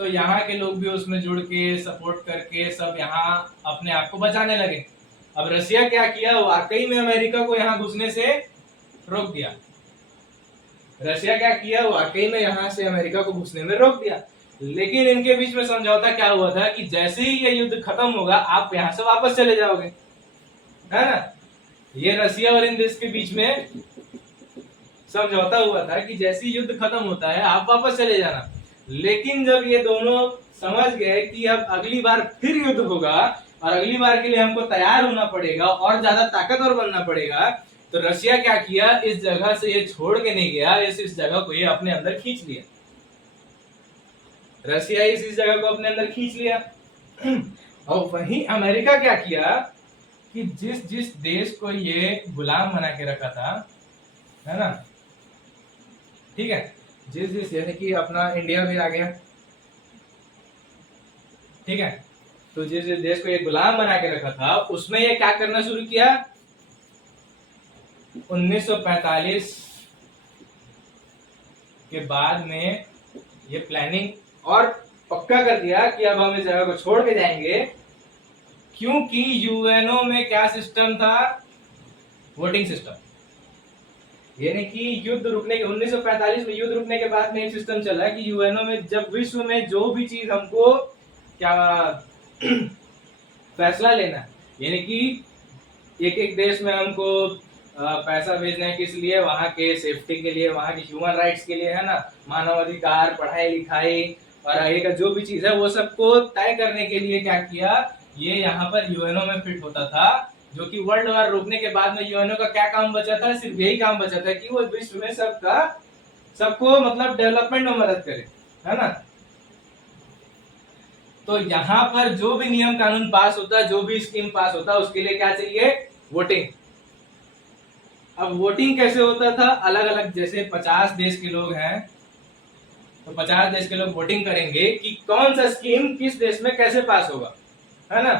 तो यहाँ के लोग भी उसमें जुड़ के सपोर्ट करके सब यहाँ अपने आप को बचाने लगे। अब रसिया क्या किया, वाकई में अमेरिका को यहाँ घुसने से रोक दिया। रशिया क्या किया, वाकई में यहाँ से अमेरिका को घुसने में रोक दिया। लेकिन इनके बीच में समझौता क्या हुआ था कि जैसे ही ये युद्ध खत्म होगा आप यहाँ से वापस चले जाओगे, है ना। ये रसिया और इन देश के बीच में समझौता हुआ था कि जैसे ही युद्ध खत्म होता है आप वापस चले जाना। लेकिन जब ये दोनों समझ गए कि अब अगली बार फिर युद्ध होगा और अगली बार के लिए हमको तैयार होना पड़ेगा और ज्यादा ताकतवर बनना पड़ेगा, तो रशिया क्या किया, इस जगह से ये छोड़ के नहीं गया, इस जगह को ये अपने अंदर खींच लिया। रशिया इस जगह को अपने अंदर खींच लिया। और वहीं अमेरिका क्या किया कि जिस जिस देश को ये गुलाम बना के रखा था, है ना, ठीक है, जिस जिस, जैसे कि अपना इंडिया भी आ गया, ठीक है, तो जिस जिस देश को ये गुलाम बना के रखा था उसमें ये क्या करना शुरू किया, 1945 के बाद में ये प्लानिंग और पक्का कर दिया कि अब हम इस जगह को छोड़ के जाएंगे, क्योंकि यूएनओ में क्या सिस्टम था, वोटिंग सिस्टम। यानी कि युद्ध रुकने के 1945 में युद्ध रुकने के बाद में एक सिस्टम चला कि यूएनओ में जब विश्व में जो भी चीज हमको क्या फैसला लेना, यानी कि एक एक देश में हमको पैसा भेजना है, किस लिए, वहां के सेफ्टी के लिए, वहां के ह्यूमन राइट्स के लिए, है ना, मानव अधिकार, पढ़ाई लिखाई और आगे का जो भी चीज है वो सबको तय करने के लिए क्या किया, ये यहाँ पर यूएनओ में फिट होता था। जो कि वर्ल्ड वॉर रोकने के बाद में यूएनओ का क्या काम बचा था, सिर्फ यही काम बचा था कि वो विश्व में सबको मतलब डेवलपमेंट में मदद करे, है ना। तो यहाँ पर जो भी नियम कानून पास होता, जो भी स्कीम पास होता, उसके लिए क्या चाहिए, वोटिंग। अब वोटिंग कैसे होता था, अलग अलग, जैसे 50 देश के लोग हैं तो 50 देश के लोग वोटिंग करेंगे कि कौन सा स्कीम किस देश में कैसे पास होगा, है ना।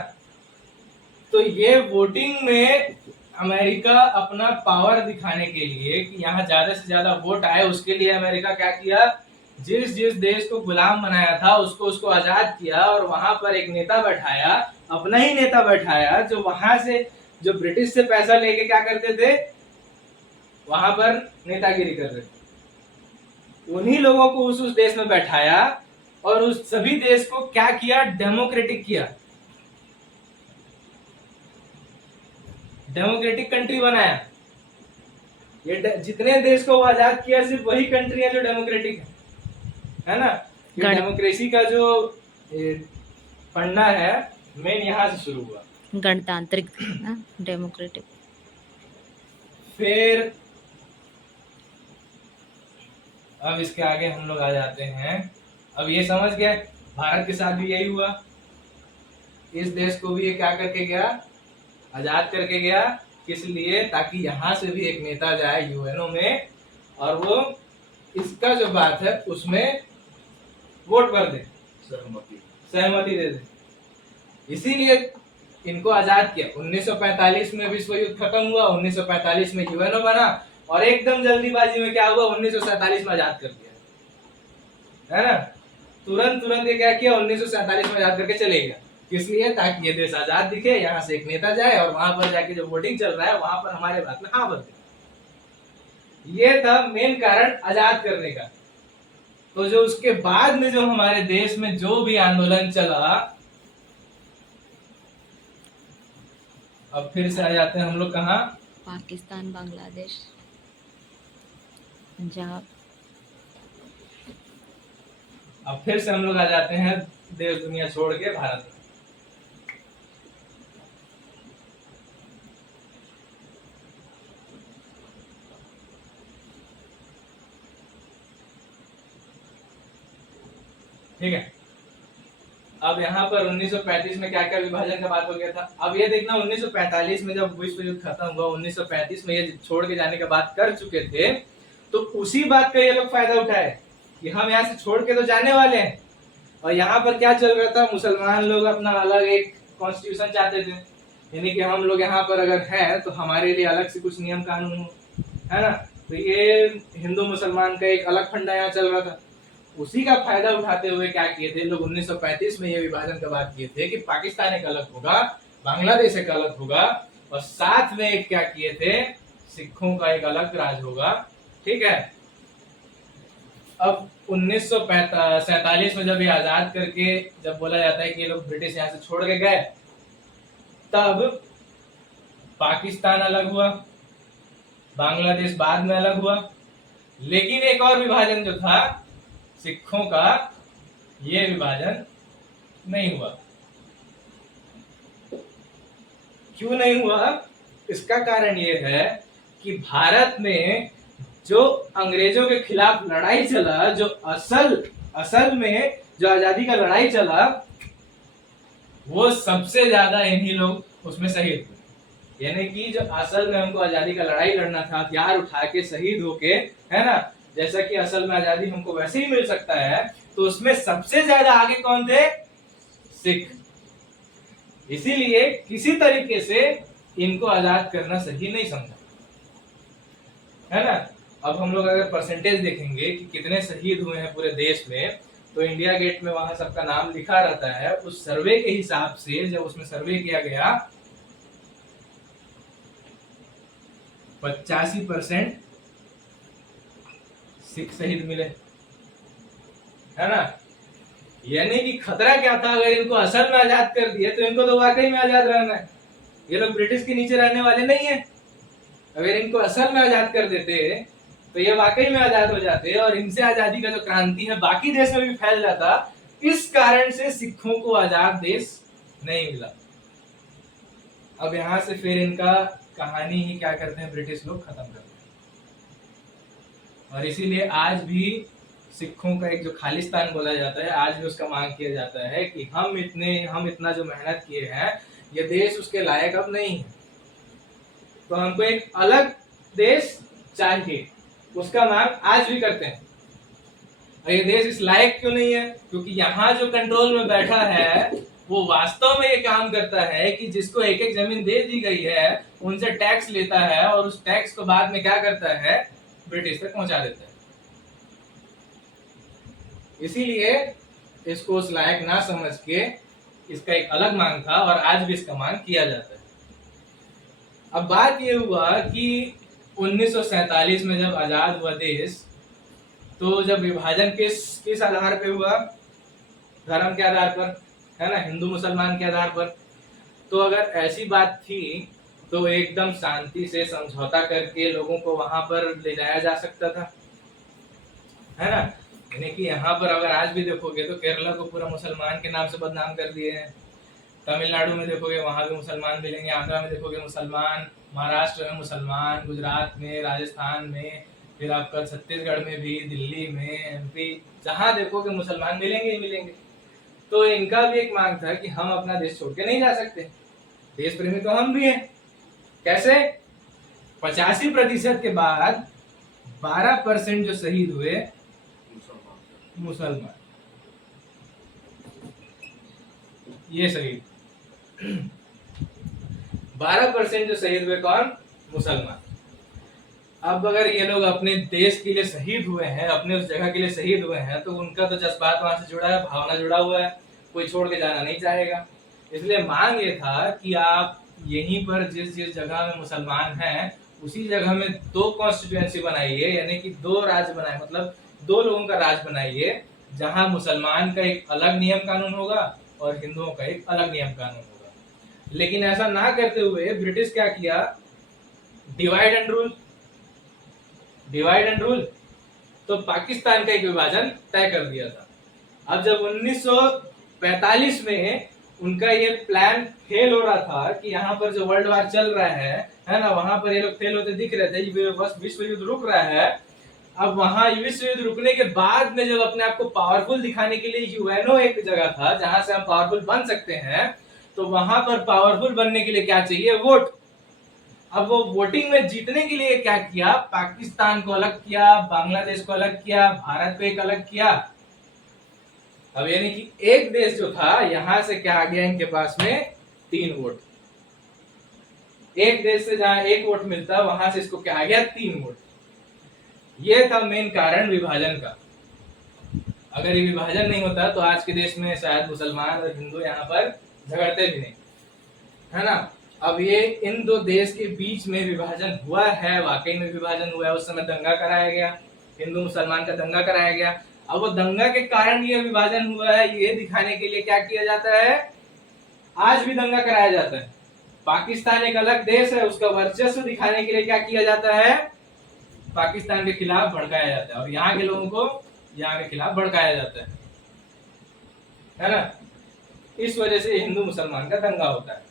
तो ये वोटिंग में अमेरिका अपना पावर दिखाने के लिए कि यहाँ ज्यादा से ज्यादा वोट आए, उसके लिए अमेरिका क्या किया, जिस जिस देश को गुलाम बनाया था उसको आजाद किया और वहां पर एक नेता बैठाया, अपना ही नेता बैठाया, जो वहां से, जो ब्रिटिश से पैसा लेके क्या करते थे, वहां पर नेतागिरी कर रहे थे। उन्हीं लोगों को उस देश में बैठाया और उस सभी देश को क्या किया, डेमोक्रेटिक किया, डेमोक्रेटिक कंट्री बनाया। ये जितने देश को वो आजाद किया सिर्फ वही कंट्री है जो डेमोक्रेटिक है ना। डेमोक्रेसी का जो फंडा है मेन यहाँ से शुरू हुआ, गणतांत्रिक डेमोक्रेटिक। फिर अब इसके आगे हम लोग आ जाते हैं। अब ये समझ गए भारत के साथ भी यही हुआ, इस देश को भी ये क्या करके गया, आजाद करके गया, किस लिए, ताकि यहाँ से भी एक नेता जाए यूएनओ में और वो इसका जो बात है उसमें वोट कर दे, सहमति दे दे। इसीलिए इनको आजाद किया। 1945 में विश्व युद्ध खत्म हुआ, 1945 में यूएनओ बना और एकदम जल्दीबाजी में क्या हुआ, 1947 में आजाद कर दिया, है ना। तुरंत ये क्या किया, 1947 में आजाद करके चले गया, किस लिए, ताकि ये देश आजाद दिखे, यहाँ से एक नेता जाए और वहां पर जाके जो वोटिंग चल रहा है वहां पर हमारे बात में हाँ बोल दे। ये था मेन कारण आजाद करने का। तो जो उसके बाद में जो हमारे देश में जो भी आंदोलन चला, अब फिर से आ जाते हैं हम लोग कहाँ, पाकिस्तान, बांग्लादेश, पंजाब। अब फिर से हम लोग आ जाते हैं देश दुनिया छोड़ के भारत में। ठीक है, अब यहाँ पर 1935 में क्या क्या विभाजन का बात हो गया था। अब ये देखना 1945 में जब विश्व युद्ध खत्म हुआ, 1935 में ये छोड़ के जाने का बात कर चुके थे, तो उसी बात का ये लोग फायदा उठाए कि हम यहाँ से छोड़ के तो जाने वाले हैं। और यहाँ पर क्या चल रहा था, मुसलमान लोग अपना अलग एक कॉन्स्टिट्यूशन चाहते थे, यानी कि हम लोग यहाँ पर अगर हैं तो हमारे लिए अलग से कुछ नियम कानून हो, है ना। तो ये हिंदू मुसलमान का एक अलग फंडा यहाँ चल रहा था। उसी का फायदा उठाते हुए क्या किए थे लोग 1935 में ये विभाजन का बात किए थे कि पाकिस्तान एक अलग होगा, बांग्लादेश एक अलग होगा, और साथ में एक क्या किए थे, सिखों का एक अलग राज होगा। ठीक है। अब 1947 में जब ये आजाद करके जब बोला जाता है कि ये लोग ब्रिटिश यहाँ से छोड़ के गए, तब पाकिस्तान अलग हुआ, बांग्लादेश बाद में अलग हुआ, लेकिन एक और विभाजन जो था सिखों का, ये विभाजन नहीं हुआ। क्यों नहीं हुआ? इसका कारण ये है कि भारत में जो अंग्रेजों के खिलाफ लड़ाई चला, जो असल में जो आजादी का लड़ाई चला, वो सबसे ज्यादा इन्हीं लोग उसमें शहीद हुए। यानी कि जो असल में हमको आजादी का लड़ाई लड़ना था, हथियार उठा के शहीद होके, है ना, जैसा कि असल में आजादी हमको वैसे ही मिल सकता है, तो उसमें सबसे ज्यादा आगे कौन थे? सिख। इसीलिए किसी तरीके से इनको आजाद करना सही नहीं समझा, है ना। अब हम लोग अगर परसेंटेज देखेंगे कि कितने शहीद हुए हैं पूरे देश में, तो इंडिया गेट में वहां सबका नाम लिखा रहता है। उस सर्वे के हिसाब से जब उसमें सर्वे किया गया, 85% सिख शहीद मिले, है ना। यानी कि खतरा क्या था, अगर इनको असल में आजाद कर दिए तो इनको तो वाकई में आजाद रहना है, ये लोग ब्रिटिश के नीचे रहने वाले नहीं है। अगर इनको असल में आजाद कर देते तो ये वाकई में आजाद हो जाते, और इनसे आजादी का जो क्रांति है बाकी देश में भी फैल जाता। इस कारण से सिखों को आजाद देश नहीं मिला। अब यहां से फिर इनका कहानी ही क्या करते हैं, ब्रिटिश लोग खत्म करते हैं। और इसीलिए आज भी सिखों का एक जो खालिस्तान बोला जाता है, आज भी उसका मांग किया जाता है कि हम इतना जो मेहनत किए हैं, ये देश उसके लायक अब नहीं है, तो हमको एक अलग देश चाहिए। उसका मांग आज भी करते हैं। और ये देश इस लायक क्यों नहीं है? क्योंकि यहाँ जो कंट्रोल में बैठा है वो वास्तव में ये काम करता है कि जिसको एक एक जमीन दे दी गई है उनसे टैक्स लेता है, और उस टैक्स को बाद में क्या करता है, ब्रिटिश तक पहुंचा देता है। इसीलिए इसको उस लायक ना समझ के इसका एक अलग मांग था, और आज भी इसका मांग किया जाता है। अब बात ये हुआ कि 1947 में जब आजाद हुआ देश, तो जब विभाजन किस आधार पे हुआ? धर्म के आधार पर, है ना, हिंदू मुसलमान के आधार पर। तो अगर ऐसी बात थी तो एकदम शांति से समझौता करके लोगों को वहां पर ले जाया जा सकता था, है ना। यानी कि यहाँ पर अगर आज भी देखोगे तो केरला को पूरा मुसलमान के नाम से बदनाम कर दिए हैं। तमिलनाडु में देखोगे वहां भी मुसलमान मिलेंगे, आंध्रा में देखोगे मुसलमान, महाराष्ट्र में मुसलमान, गुजरात में, राजस्थान में, फिर आपका छत्तीसगढ़ में भी, दिल्ली में, एमपी, जहां देखोगे मुसलमान मिलेंगे ही मिलेंगे। तो इनका भी एक मांग था कि हम अपना देश छोड़ के नहीं जा सकते, देश प्रेमी तो हम भी हैं। कैसे? 85% के बाद 12% जो शहीद हुए मुसलमान, ये शहीद 12% जो शहीद हुए कौन? मुसलमान। अब अगर ये लोग अपने देश के लिए शहीद हुए हैं, अपने उस जगह के लिए शहीद हुए हैं, तो उनका तो जज्बात वहां से जुड़ा है, भावना जुड़ा हुआ है, कोई छोड़ के जाना नहीं चाहेगा। इसलिए मांग ये था कि आप यहीं पर जिस जिस जगह में मुसलमान हैं उसी जगह में 2 कॉन्स्टिट्यूएंसी बनाइए, यानी कि 2 राज्य बनाए, मतलब 2 लोगों का राज बनाइए, जहां मुसलमान का एक अलग नियम कानून होगा और हिंदुओं का एक अलग नियम कानून होगा। लेकिन ऐसा ना करते हुए ब्रिटिश क्या किया? Divide and rule. Divide and rule, तो पाकिस्तान का एक विभाजन तय कर दिया था। अब जब 1945 में उनका ये प्लान फेल हो रहा था कि यहाँ पर जो वर्ल्ड वार चल रहा है ना, वहां पर ये लोग फेल होते दिख रहे थे, बस विश्व युद्ध रुक रहा है। अब वहां विश्व युद्ध रुकने के बाद में जब अपने आप को पावरफुल दिखाने के लिए यूएनओ एक जगह था जहां से हम पावरफुल बन सकते हैं, तो वहां पर पावरफुल बनने के लिए क्या चाहिए? वोट। अब वो वोटिंग में जीतने के लिए क्या किया? पाकिस्तान को अलग किया, बांग्लादेश को अलग किया, भारत को एक अलग किया। अब यानी कि एक देश जो था, यहां से क्या आ गया इनके पास में? 3 वोट। एक देश से जहां 1 वोट मिलता, वहां से इसको क्या आ गया? 3 वोट। ये था मेन कारण विभाजन का। अगर ये विभाजन नहीं होता तो आज के देश में शायद मुसलमान और हिंदू यहाँ पर झगड़ते भी नहीं, है ना। अब ये इन दो देश के बीच में विभाजन हुआ है, वाकई में विभाजन हुआ है। उस समय दंगा कराया गया, हिंदू मुसलमान का दंगा कराया गया। अब वो दंगा के कारण ये विभाजन हुआ है, ये दिखाने के लिए क्या किया जाता है, आज भी दंगा कराया जाता है। पाकिस्तान एक अलग देश है, उसका वर्चस्व दिखाने के लिए क्या किया जाता है, पाकिस्तान के खिलाफ भड़काया जाता है, और यहाँ के लोगों को यहाँ के खिलाफ भड़काया जाता है ना। इस वजह से हिंदू मुसलमान का दंगा होता है।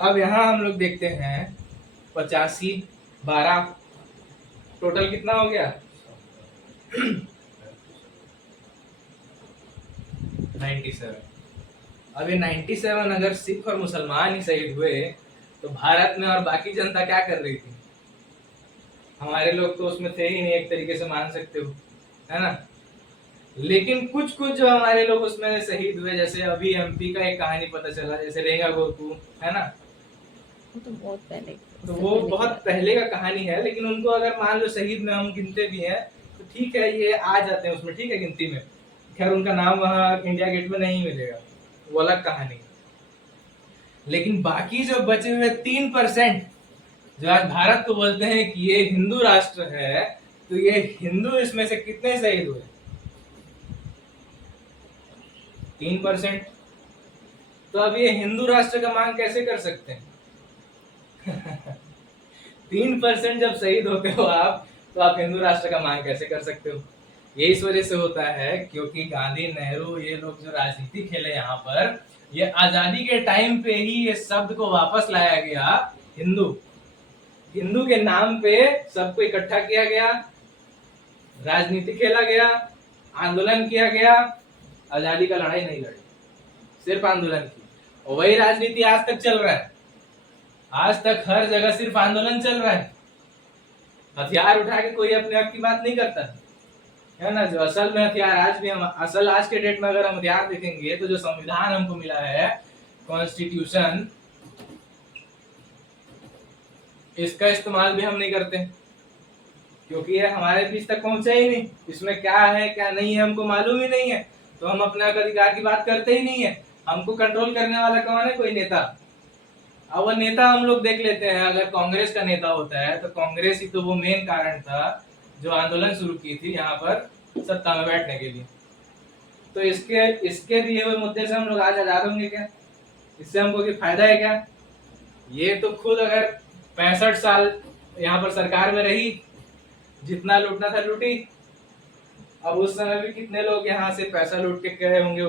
अब यहाँ हम लोग देखते हैं 85, 12 टोटल कितना हो गया 97। अब ये 97 अगर सिख और मुसलमान ही शहीद हुए तो भारत में और बाकी जनता क्या कर रही थी, हमारे लोग तो उसमें थे ही नहीं, एक तरीके से मान सकते हो, है ना। लेकिन कुछ कुछ जो हमारे लोग उसमें शहीद हुए, जैसे अभी एमपी का एक कहानी पता चला, जैसे रेंगा गोकू, है ना, तो बहुत पहले, तो वो बहुत पहले का कहानी है, लेकिन उनको अगर मान लो शहीद में हम गिनते भी हैं तो ठीक है, ये आ जाते हैं उसमें, ठीक है, गिनती में। खैर उनका नाम वहाँ इंडिया गेट में नहीं मिलेगा, वो अलग कहानी। लेकिन बाकी जो बचे हुए 3% जो आज भारत को बोलते हैं कि ये हिंदू राष्ट्र है, तो ये हिंदू इसमें से कितने शहीद हुए, 3%। तो अब ये हिंदू राष्ट्र का मांग कैसे कर सकते हैं 3% जब शहीद होते हो आप, तो आप हिंदू राष्ट्र का मांग कैसे कर सकते हो। ये इस वजह से होता है क्योंकि गांधी, नेहरू, ये लोग जो राजनीति खेले यहाँ पर, ये आजादी के टाइम पे ही ये शब्द को वापस लाया गया, हिंदू, हिंदू के नाम पे सबको इकट्ठा किया गया, राजनीति खेला गया, आंदोलन किया गया, आजादी का लड़ाई नहीं लड़ी, सिर्फ आंदोलन की। और वही राजनीति आज तक चल रहा है, आज तक हर जगह सिर्फ आंदोलन चल रहा है, हथियार उठा के कोई अपने हक की बात नहीं करता, है ना। जो असल में हथियार आज भी हम, असल आज के डेट में अगर हम हथियार देखेंगे तो जो संविधान हमको मिला है, कॉन्स्टिट्यूशन, इसका इस्तेमाल भी हम नहीं करते क्योंकि ये हमारे बीच तक पहुंचा ही नहीं, इसमें क्या है क्या नहीं है हमको मालूम ही नहीं है, तो हम अपने अधिकार की बात करते ही नहीं है। हमको कंट्रोल करने वाला कौन है, कोई नेता। अब वो नेता हम लोग देख लेते हैं, अगर कांग्रेस का नेता होता है तो कांग्रेस ही तो वो मेन कारण था जो आंदोलन शुरू की थी यहाँ पर सत्ता में बैठने के लिए। तो इसके दिए हुए मुद्दे से हम लोग आज आजाद होंगे क्या, इससे हमको कोई फायदा है क्या। ये तो खुद अगर 65 साल यहाँ पर सरकार में रही, जितना लूटना था लूटी। अब उस समय भी कितने लोग यहाँ से पैसा लूट के गए होंगे।